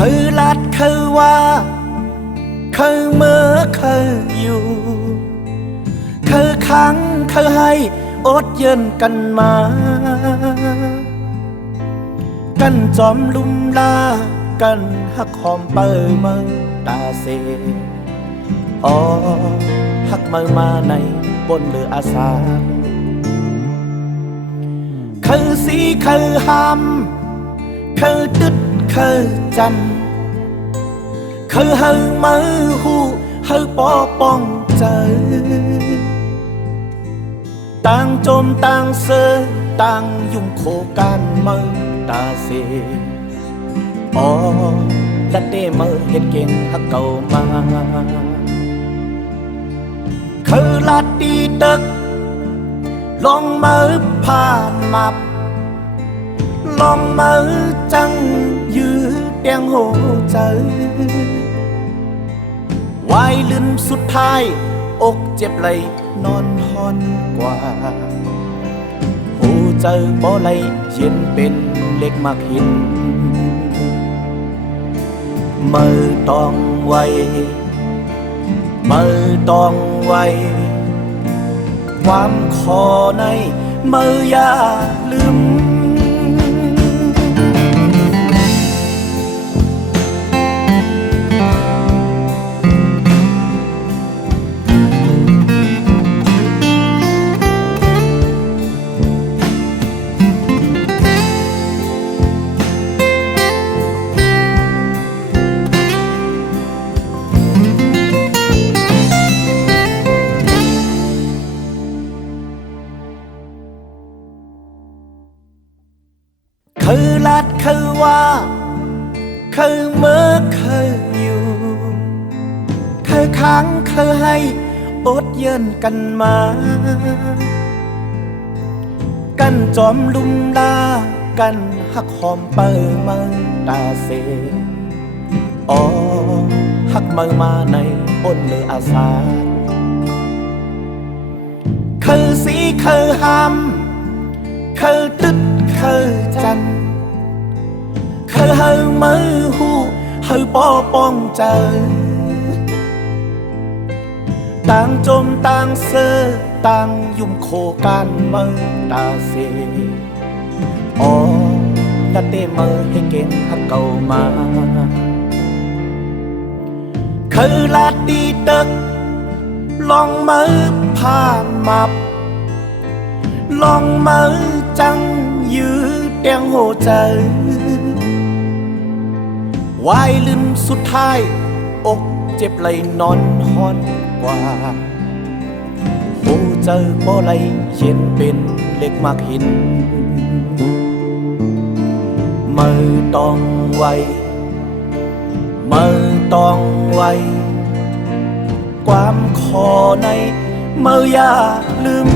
คือลัดคือว่าคือเมื่อคืออยู่คือขังคือให้อดเย็นกันมากันจอมลุมลากันหักหอมเปิดมือตาเสอ๋อหักมือมาในบนเรืออาสาคือสีคือหำคือตึดคือจันคือเฮามือหูเฮาปอป้องใจต่างโจมต่างเสือต่างยุ่งโคกันมือตาเสอ๋อและเดมือเห็ดเก่งฮักเก่ามาคือลาดีตึกลองมือผ่านมาลองมือจังยืดเตียงโหใจวายลืนสุดท้ายอกเจ็บไหลนอนทอนกว่าหูเจอบ่ไหลเย็นเป็นเล็กมากหินมือต้องไวมือต้องไวความขอในมืออย่าลืมคือลัดคือว่าคือเมื่อคืออยู่คือค้างคือให้อดเย็นกันมากันจอมลุมลากันหักหอมเปิดมือตาเสอ๋อหักมือมาในบนเรืออาสาคือสีคือหำคือตึดคือจันคือเฮามือหูเฮาปอป้องใจต่างโจมต่างเสือต่างยุ่มโคกันมือตาเสอ๋อและเตมือให้เก่งฮักเก่ามาคือลาดีตึกลองมือผ่านมาลองมือจังยืดเตียงโหใจวายลืมสุดท้ายอกเจ็บไหลนอนหอนกว่าหูเจอบ่ไหลเย็นเป็นเล็กมากหินมือต้องไวมือต้องไวความขอในมืออย่าลืม